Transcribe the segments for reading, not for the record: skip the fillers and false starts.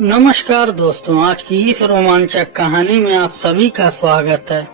नमस्कार दोस्तों, आज की इस रोमांचक कहानी में आप सभी का स्वागत है।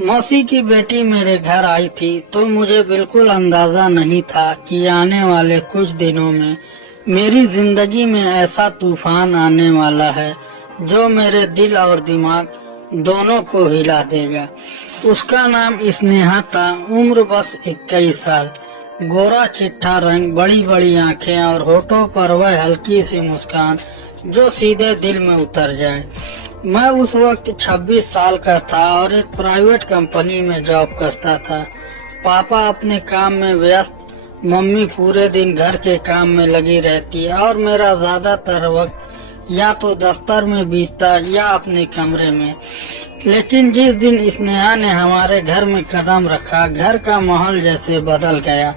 मौसी की बेटी मेरे घर आई थी तो मुझे बिल्कुल अंदाजा नहीं था कि आने वाले कुछ दिनों में मेरी जिंदगी में ऐसा तूफान आने वाला है जो मेरे दिल और दिमाग दोनों को हिला देगा। उसका नाम स्नेहा था। उम्र बस 21 साल, गोरा चिट्ठा रंग, बड़ी बड़ी आंखें और होठों पर वह हल्की सी मुस्कान जो सीधे दिल में उतर जाए। मैं उस वक्त 26 साल का था और एक प्राइवेट कंपनी में जॉब करता था। पापा अपने काम में व्यस्त, मम्मी पूरे दिन घर के काम में लगी रहती और मेरा ज्यादातर वक्त या तो दफ्तर में बीतता या अपने कमरे में। लेकिन जिस दिन स्नेहा ने हमारे घर में कदम रखा, घर का माहौल जैसे बदल गया।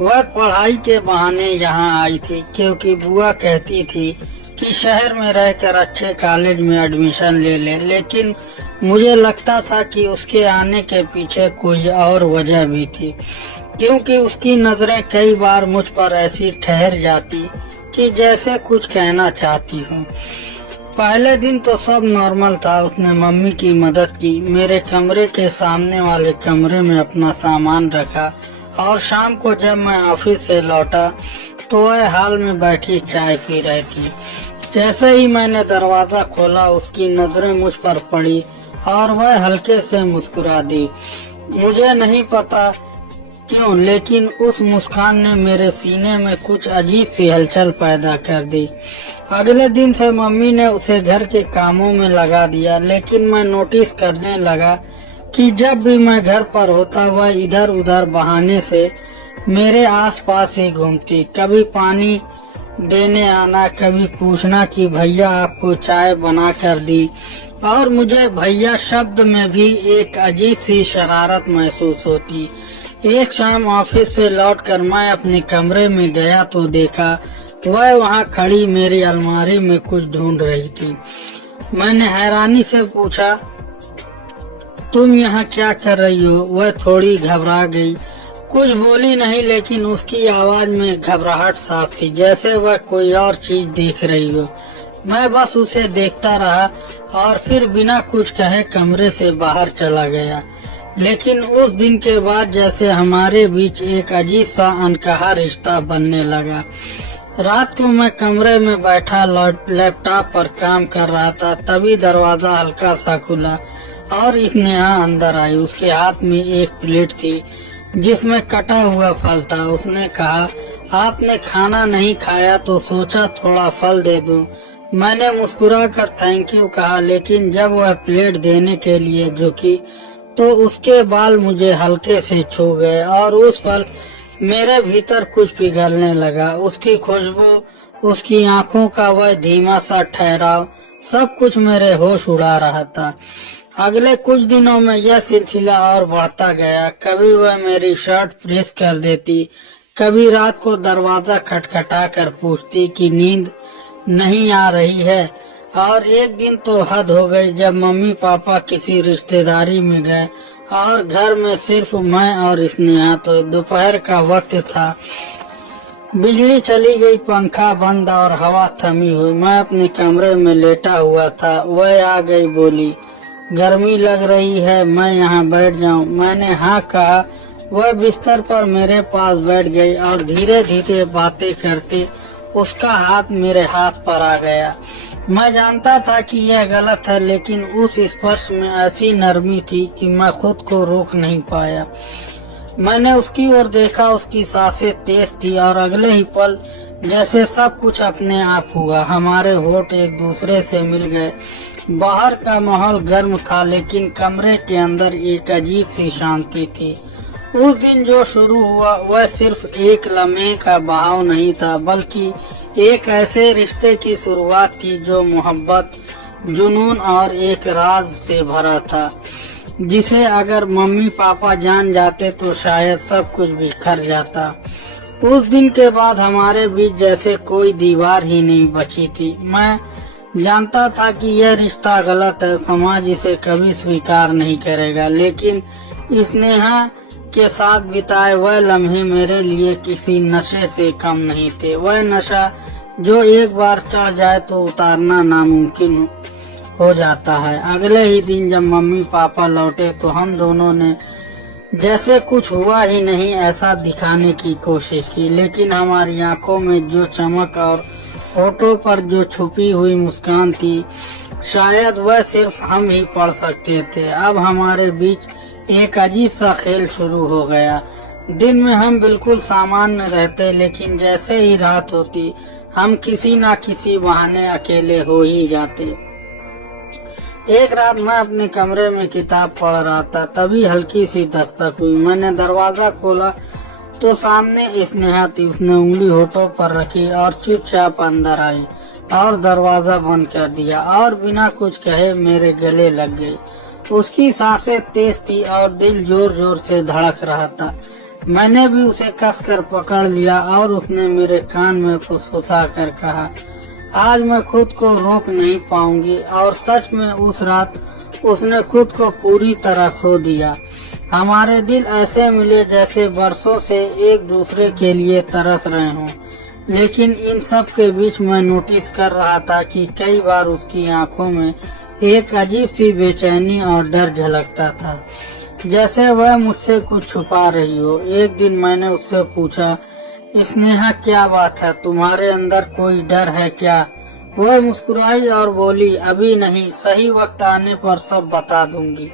वह पढ़ाई के बहाने यहाँ आई थी क्योंकि बुआ कहती थी कि शहर में रहकर अच्छे कॉलेज में एडमिशन ले ले, लेकिन मुझे लगता था कि उसके आने के पीछे कोई और वजह भी थी, क्योंकि उसकी नजरें कई बार मुझ पर ऐसी ठहर जाती कि जैसे कुछ कहना चाहती हूँ। पहले दिन तो सब नॉर्मल था। उसने मम्मी की मदद की, मेरे कमरे के सामने वाले कमरे में अपना सामान रखा और शाम को जब मैं ऑफिस से लौटा तो वह हाल में बैठी चाय पी रही थी। जैसे ही मैंने दरवाजा खोला उसकी नजरें मुझ पर पड़ी और वह हल्के से मुस्कुरा दी। मुझे नहीं पता क्यों, लेकिन उस मुस्कान ने मेरे सीने में कुछ अजीब सी हलचल पैदा कर दी। अगले दिन से मम्मी ने उसे घर के कामों में लगा दिया, लेकिन मैं नोटिस करने लगा कि जब भी मैं घर पर होता वह इधर उधर बहाने से मेरे आसपास ही घूमती। कभी पानी देने आना, कभी पूछना कि भैया आपको चाय बना कर दी, और मुझे भैया शब्द में भी एक अजीब सी शरारत महसूस होती। एक शाम ऑफिस से लौटकर मैं अपने कमरे में गया तो देखा वह वहाँ खड़ी मेरी अलमारी में कुछ ढूंढ रही थी। मैंने हैरानी से पूछा, तुम यहाँ क्या कर रही हो? वह थोड़ी घबरा गई, कुछ बोली नहीं, लेकिन उसकी आवाज में घबराहट साफ थी, जैसे वह कोई और चीज देख रही हो। मैं बस उसे देखता रहा और फिर बिना कुछ कहे कमरे से बाहर चला गया। लेकिन उस दिन के बाद जैसे हमारे बीच एक अजीब सा अनकहा रिश्ता बनने लगा। रात को मैं कमरे में बैठा लैपटॉप पर काम कर रहा था, तभी दरवाजा हल्का सा खुला और स्नेहा अंदर आई। उसके हाथ में एक प्लेट थी जिसमें कटा हुआ फल था। उसने कहा, आपने खाना नहीं खाया तो सोचा थोड़ा फल दे दूं। मैंने मुस्कुराकर थैंक यू कहा, लेकिन जब वह प्लेट देने के लिए झुकी तो उसके बाल मुझे हल्के से छू गए और उस पल मेरे भीतर कुछ पिघलने लगा। उसकी खुशबू, उसकी आंखों का वह धीमा सा ठहराव, सब कुछ मेरे होश उड़ा रहा था। अगले कुछ दिनों में यह सिलसिला और बढ़ता गया। कभी वह मेरी शर्ट प्रेस कर देती, कभी रात को दरवाजा खटखटा कर पूछती कि नींद नहीं आ रही है, और एक दिन तो हद हो गई जब मम्मी पापा किसी रिश्तेदारी में गए और घर में सिर्फ मैं और स्नेहा। तो दोपहर का वक्त था, बिजली चली गई, पंखा बंद और हवा थमी हुई। मैं अपने कमरे में लेटा हुआ था। वह आ गई, बोली, गर्मी लग रही है, मैं यहाँ बैठ जाऊँ? मैंने हाँ कहा। वह बिस्तर पर मेरे पास बैठ गई और धीरे धीरे बातें करते उसका हाथ मेरे हाथ पर आ गया। मैं जानता था कि यह गलत है, लेकिन उस स्पर्श में ऐसी नरमी थी कि मैं खुद को रोक नहीं पाया। मैंने उसकी ओर देखा, उसकी सांसें तेज थी और अगले ही पल जैसे सब कुछ अपने आप हुआ। हमारे होठ एक दूसरे से मिल गए। बाहर का माहौल गर्म था, लेकिन कमरे के अंदर एक अजीब सी शांति थी। उस दिन जो शुरू हुआ वह सिर्फ एक लम्हे का बहाव नहीं था, बल्कि एक ऐसे रिश्ते की शुरुआत थी जो मोहब्बत, जुनून और एक राज से भरा था, जिसे अगर मम्मी पापा जान जाते तो शायद सब कुछ बिखर जाता। उस दिन के बाद हमारे बीच जैसे कोई दीवार ही नहीं बची थी। मैं जानता था कि यह रिश्ता गलत है, समाज इसे कभी स्वीकार नहीं करेगा, लेकिन स्नेहा के साथ बिताए वह लम्हे मेरे लिए किसी नशे से कम नहीं थे। वह नशा जो एक बार चढ़ जाए तो उतारना नामुमकिन हो जाता है। अगले ही दिन जब मम्मी पापा लौटे तो हम दोनों ने जैसे कुछ हुआ ही नहीं ऐसा दिखाने की कोशिश की, लेकिन हमारी आंखों में जो चमक और होठों पर जो छुपी हुई मुस्कान थी, शायद वह सिर्फ हम ही पढ़ सकते थे। अब हमारे बीच एक अजीब सा खेल शुरू हो गया। दिन में हम बिल्कुल सामान्य रहते, लेकिन जैसे ही रात होती हम किसी ना किसी बहाने अकेले हो ही जाते। एक रात मैं अपने कमरे में किताब पढ़ रहा था, तभी हल्की सी दस्तक हुई। मैंने दरवाजा खोला तो सामने स्नेहा थी। उसने उंगली होठों पर रखी और चुपचाप अंदर आई और दरवाजा बंद कर दिया और बिना कुछ कहे मेरे गले लग गई। उसकी सांसें तेज थी और दिल जोर जोर से धड़क रहा था। मैंने भी उसे कसकर पकड़ लिया और उसने मेरे कान में फुसफुसा कर कहा, आज मैं खुद को रोक नहीं पाऊंगी। और सच में उस रात उसने खुद को पूरी तरह खो दिया। हमारे दिल ऐसे मिले जैसे बरसों से एक दूसरे के लिए तरस रहे हों। लेकिन इन सब के बीच मैं नोटिस कर रहा था कि कई बार उसकी आंखों में एक अजीब सी बेचैनी और डर झलकता था, जैसे वह मुझसे कुछ छुपा रही हो। एक दिन मैंने उससे पूछा, स्नेहा क्या बात है, तुम्हारे अंदर कोई डर है क्या? वह मुस्कुराई और बोली, अभी नहीं, सही वक्त आने पर सब बता दूंगी।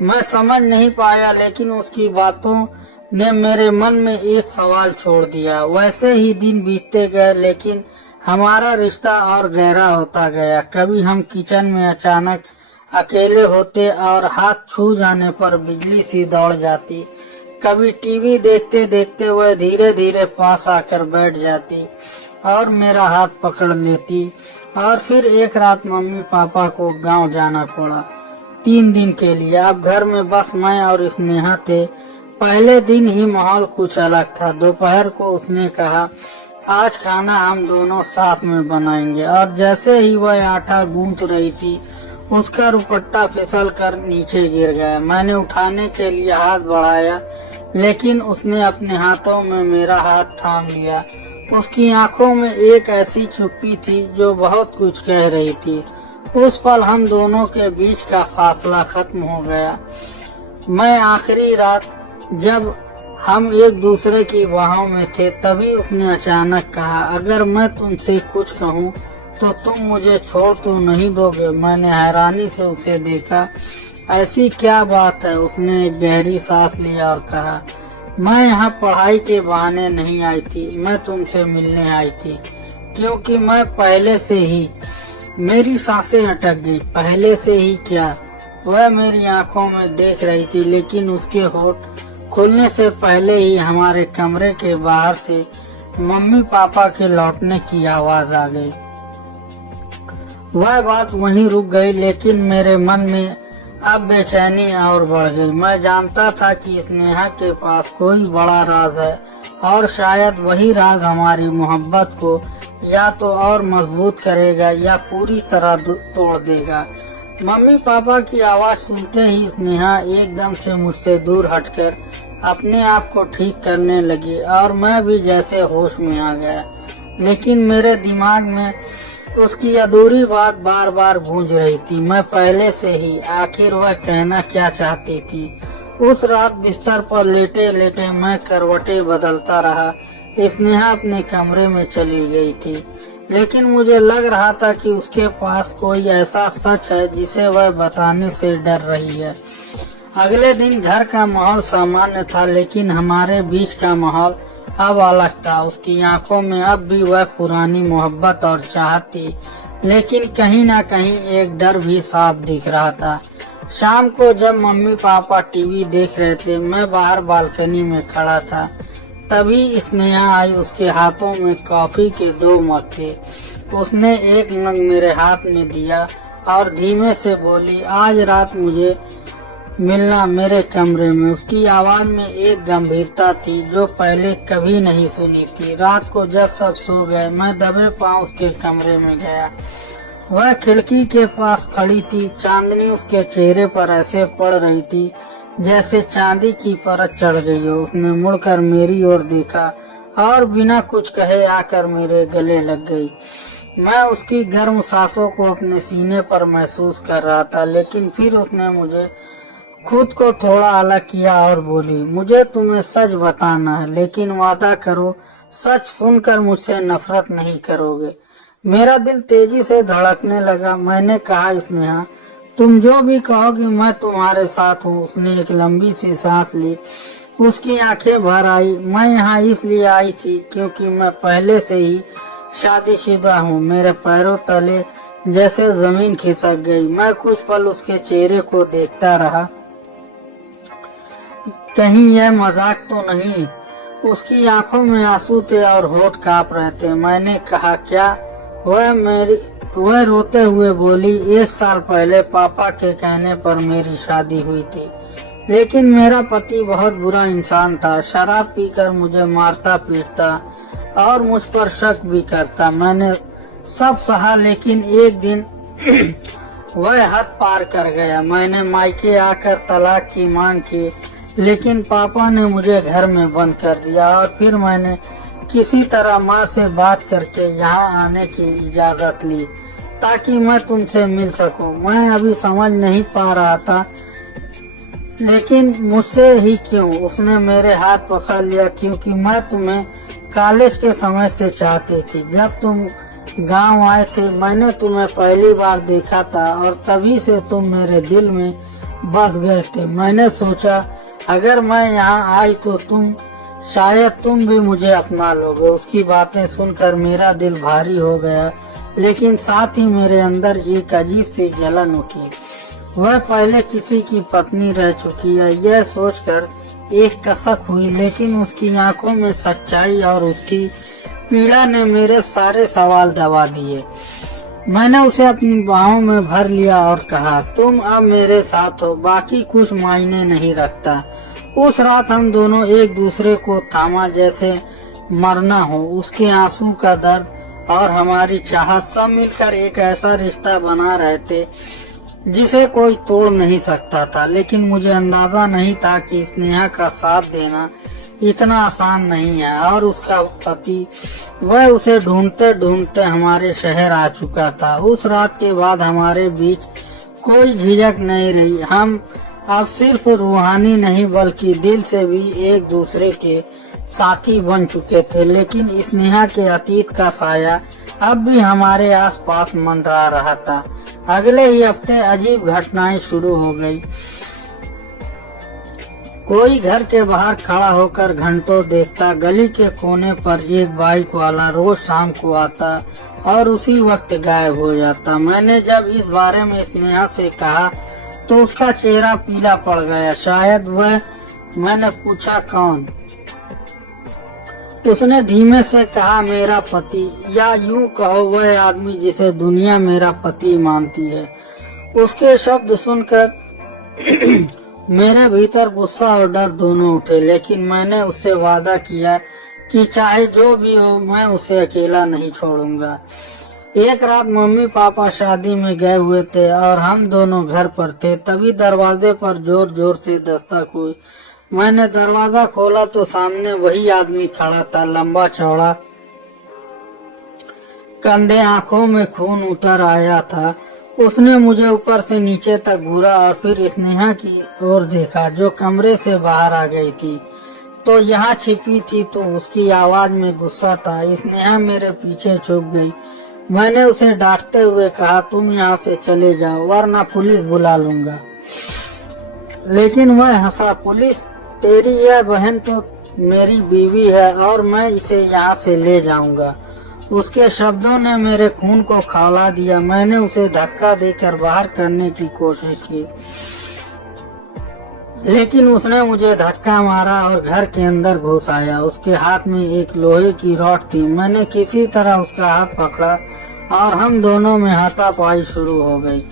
मैं समझ नहीं पाया, लेकिन उसकी बातों ने मेरे मन में एक सवाल छोड़ दिया। वैसे ही दिन बीतते गए, लेकिन हमारा रिश्ता और गहरा होता गया। कभी हम किचन में अचानक अकेले होते और हाथ छू जाने पर बिजली सी दौड़ जाती। कभी टीवी देखते देखते वह धीरे धीरे पास आकर बैठ जाती और मेरा हाथ पकड़ लेती। और फिर एक रात मम्मी पापा को गांव जाना पड़ा 3 दिन के लिए। अब घर में बस मैं और स्नेहा थे। पहले दिन ही माहौल कुछ अलग था। दोपहर को उसने कहा, आज खाना हम दोनों साथ में बनाएंगे। और जैसे ही वह आटा गूंथ रही थी, उसका दुपट्टा फिसल कर नीचे गिर गया। मैंने उठाने के लिए हाथ बढ़ाया, लेकिन उसने अपने हाथों में मेरा हाथ थाम लिया। उसकी आंखों में एक ऐसी चुप्पी थी जो बहुत कुछ कह रही थी। उस पल हम दोनों के बीच का फासला खत्म हो गया। मैं आखिरी रात जब हम एक दूसरे की बाहों में थे, तभी उसने अचानक कहा, अगर मैं तुमसे कुछ कहूँ तो तुम मुझे छोड़ तो नहीं दोगे? मैंने हैरानी से उसे देखा। ऐसी क्या बात है? उसने एक गहरी सांस लिया और कहा, मैं यहाँ पढ़ाई के बहाने नहीं आई थी, मैं तुमसे मिलने आई थी। क्योंकि मैं पहले से ही, मेरी सांसें अटक गई। पहले से ही क्या? वह मेरी आंखों में देख रही थी, लेकिन उसके होठ खुलने से पहले ही हमारे कमरे के बाहर से मम्मी पापा के लौटने की आवाज आ गई। वह बात वहीं रुक गई, लेकिन मेरे मन में अब बेचैनी और बढ़ गई। मैं जानता था कि स्नेहा के पास कोई बड़ा राज है और शायद वही राज हमारी मोहब्बत को या तो और मजबूत करेगा या पूरी तरह तोड़ देगा। मम्मी पापा की आवाज सुनते ही स्नेहा एकदम से मुझसे दूर हटकर अपने आप को ठीक करने लगी और मैं भी जैसे होश में आ गया। लेकिन मेरे दिमाग में उसकी अधूरी बात बार बार गूंज रही थी। मैं पहले से ही, आखिर वह कहना क्या चाहती थी? उस रात बिस्तर पर लेटे लेटे मैं करवटें बदलता रहा। स्नेहा अपने कमरे में चली गई थी, लेकिन मुझे लग रहा था कि उसके पास कोई ऐसा सच है जिसे वह बताने से डर रही है। अगले दिन घर का माहौल सामान्य था, लेकिन हमारे बीच का माहौल अब अलग था। उसकी आंखों में अब भी वह पुरानी मोहब्बत और चाहत थी, लेकिन कहीं ना कहीं एक डर भी साफ दिख रहा था। शाम को जब मम्मी पापा टीवी देख रहे थे, मैं बाहर बालकनी में खड़ा था। तभी स्नेहा आई। उसके हाथों में कॉफी के 2 मग थे। उसने एक मग मेरे हाथ में दिया और धीमे से बोली, आज रात मुझे मिलना मेरे कमरे में। उसकी आवाज में एक गंभीरता थी जो पहले कभी नहीं सुनी थी। रात को जब सब सो गए, मैं दबे पांव उसके कमरे में गया। वह खिड़की के पास खड़ी थी। चांदनी उसके चेहरे पर ऐसे पड़ रही थी जैसे चांदी की परत चढ़ गई हो। उसने मुड़कर मेरी ओर देखा और बिना कुछ कहे आकर मेरे गले लग गई। मैं उसकी गर्म सांसों को अपने सीने पर महसूस कर रहा था, लेकिन फिर उसने मुझे खुद को थोड़ा अलग किया और बोली, मुझे तुम्हें सच बताना है, लेकिन वादा करो सच सुनकर मुझसे नफरत नहीं करोगे। मेरा दिल तेजी से धड़कने लगा। मैंने कहा, स्नेहा तुम जो भी कहोगी मैं तुम्हारे साथ हूँ। उसने एक लंबी सी सांस ली। उसकी आंखें भर आई। मैं यहाँ इसलिए आई थी क्योंकि मैं पहले से ही शादीशुदा हूँ। मेरे पैरों तले जैसे जमीन खिसक गई। मैं कुछ पल उसके चेहरे को देखता रहा, कहीं यह मजाक तो नहीं। उसकी आंखों में आंसू थे और होठ कांप रहे थे। मैंने कहा, क्या? वह रोते हुए बोली, 1 साल पहले पापा के कहने पर मेरी शादी हुई थी, लेकिन मेरा पति बहुत बुरा इंसान था। शराब पीकर मुझे मारता पीटता और मुझ पर शक भी करता। मैंने सब सहा, लेकिन एक दिन वह हद पार कर गया। मैंने मायके आकर तलाक की मांग की, लेकिन पापा ने मुझे घर में बंद कर दिया और फिर मैंने किसी तरह माँ से बात करके यहाँ आने की इजाजत ली ताकि मैं तुमसे मिल सकूं। मैं अभी समझ नहीं पा रहा था, लेकिन मुझसे ही क्यों। उसने मेरे हाथ पकड़ लिया, क्योंकि मैं तुम्हें कॉलेज के समय से चाहती थी। जब तुम गांव आए थे मैंने तुम्हें पहली बार देखा था और तभी से तुम मेरे दिल में बस गए थे। मैंने सोचा अगर मैं यहाँ आई तो शायद तुम भी मुझे अपना लोगे। उसकी बातें सुनकर मेरा दिल भारी हो गया, लेकिन साथ ही मेरे अंदर एक अजीब सी जलन उठी। वह पहले किसी की पत्नी रह चुकी है, यह सोचकर एक कसक हुई, लेकिन उसकी आंखों में सच्चाई और उसकी पीड़ा ने मेरे सारे सवाल दबा दिए। मैंने उसे अपनी बाहों में भर लिया और कहा, तुम अब मेरे साथ हो, बाकी कुछ मायने नहीं रखता। उस रात हम दोनों एक दूसरे को थामा जैसे मरना हो। उसके आंसू का दर्द और हमारी चाहत सब मिलकर एक ऐसा रिश्ता बना रहे थे जिसे कोई तोड़ नहीं सकता था। लेकिन मुझे अंदाजा नहीं था कि स्नेहा का साथ देना इतना आसान नहीं है। और उसका पति, वह उसे ढूंढते ढूंढते हमारे शहर आ चुका था। उस रात के बाद हमारे बीच कोई झिझक नहीं रही। हम अब सिर्फ रूहानी नहीं बल्कि दिल से भी एक दूसरे के साथी बन चुके थे। लेकिन स्नेहा के अतीत का साया अब भी हमारे आसपास मंडरा रहा था। अगले ही हफ्ते अजीब घटनाएं शुरू हो गई। कोई घर के बाहर खड़ा होकर घंटों देखता। गली के कोने पर एक बाइक वाला रोज शाम को आता और उसी वक्त गायब हो जाता। मैंने जब इस बारे में स्नेहा से कहा तो उसका चेहरा पीला पड़ गया। शायद वह। मैंने पूछा, कौन? उसने धीमे से कहा, मेरा पति, या यूं कहो वह आदमी जिसे दुनिया मेरा पति मानती है। उसके शब्द सुनकर मेरे भीतर गुस्सा और डर दोनों उठे, लेकिन मैंने उससे वादा किया कि चाहे जो भी हो मैं उसे अकेला नहीं छोड़ूंगा। एक रात मम्मी पापा शादी में गए हुए थे और हम दोनों घर पर थे। तभी दरवाजे पर जोर जोर से दस्तक हुई। मैंने दरवाजा खोला तो सामने वही आदमी खड़ा था, लंबा चौड़ा, कंधे, आंखों में खून उतर आया था। उसने मुझे ऊपर से नीचे तक घूरा और फिर स्नेहा की ओर देखा जो कमरे से बाहर आ गई थी। तो यहाँ छिपी थी, तो उसकी आवाज में गुस्सा था। स्नेहा मेरे पीछे छुप गई। मैंने उसे डांटते हुए कहा, तुम यहाँ से चले जाओ वरना पुलिस बुला लूंगा। लेकिन वह हंसा, पुलिस? तेरी यह बहन तो मेरी बीवी है और मैं इसे यहाँ से ले जाऊंगा। उसके शब्दों ने मेरे खून को खौला दिया। मैंने उसे धक्का देकर बाहर करने की कोशिश की, लेकिन उसने मुझे धक्का मारा और घर के अंदर घुस आया। उसके हाथ में एक लोहे की रॉड थी। मैंने किसी तरह उसका हाथ पकड़ा और हम दोनों में हाथापाई शुरू हो गई।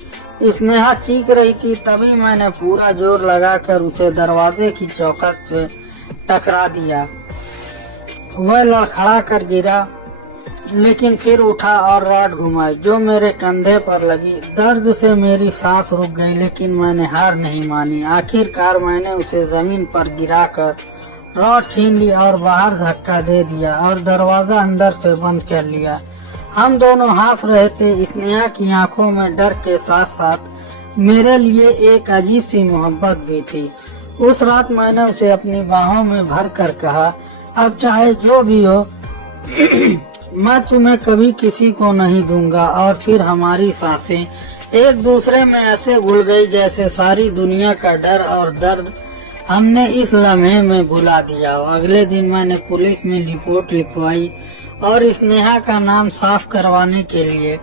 स्नेहा चीख रही थी। तभी मैंने पूरा जोर लगाकर उसे दरवाजे की चौखट से टकरा दिया। वह लड़खड़ा कर गिरा, लेकिन फिर उठा और रॉड घुमाई जो मेरे कंधे पर लगी। दर्द से मेरी सांस रुक गई, लेकिन मैंने हार नहीं मानी। आखिरकार मैंने उसे जमीन पर गिराकर रॉड छीन ली और बाहर धक्का दे दिया और दरवाजा अंदर से बंद कर लिया। हम दोनों हाफ रहे थे। स्नेहा की आंखों में डर के साथ साथ मेरे लिए एक अजीब सी मोहब्बत भी थी। उस रात मैंने उसे अपनी बाहों में भर कर कहा, अब चाहे जो भी हो मैं तुम्हें कभी किसी को नहीं दूंगा। और फिर हमारी सांसें एक दूसरे में ऐसे घुल गई जैसे सारी दुनिया का डर और दर्द हमने इस लम्हे में भुला दिया। अगले दिन मैंने पुलिस में रिपोर्ट लिखवाई और स्नेहा का नाम साफ करवाने के लिए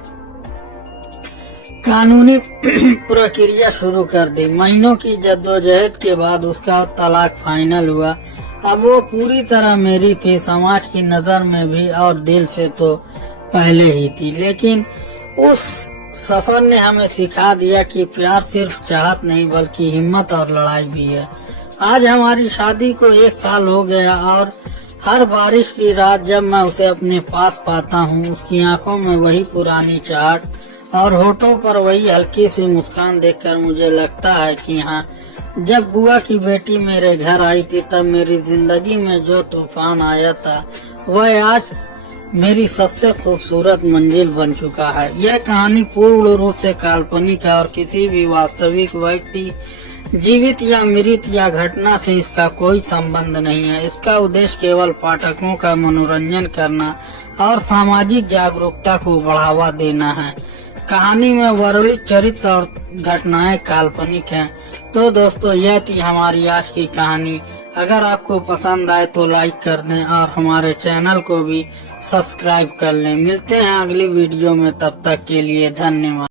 कानूनी प्रक्रिया शुरू कर दी। महीनों की जद्दोजहद के बाद उसका तलाक फाइनल हुआ। अब वो पूरी तरह मेरी थी, समाज की नजर में भी और दिल से तो पहले ही थी। लेकिन उस सफर ने हमें सिखा दिया कि प्यार सिर्फ चाहत नहीं बल्कि हिम्मत और लड़ाई भी है। आज हमारी शादी को 1 साल हो गया और हर बारिश की रात जब मैं उसे अपने पास पाता हूँ, उसकी आंखों में वही पुरानी चाहत और होठों पर वही हल्की सी मुस्कान देखकर मुझे लगता है कि हाँ, जब बुआ की बेटी मेरे घर आई थी तब मेरी जिंदगी में जो तूफान आया था वह आज मेरी सबसे खूबसूरत मंजिल बन चुका है। यह कहानी पूर्ण रूप से काल्पनिक है और किसी भी वास्तविक व्यक्ति, जीवित या मृत या घटना से इसका कोई संबंध नहीं है। इसका उद्देश्य केवल पाठकों का मनोरंजन करना और सामाजिक जागरूकता को बढ़ावा देना है। कहानी में वर्णित चरित्र और घटनाएं काल्पनिक हैं। तो दोस्तों, यह थी हमारी आज की कहानी। अगर आपको पसंद आए तो लाइक कर दें और हमारे चैनल को भी सब्सक्राइब कर लें। मिलते हैं अगली वीडियो में, तब तक के लिए धन्यवाद।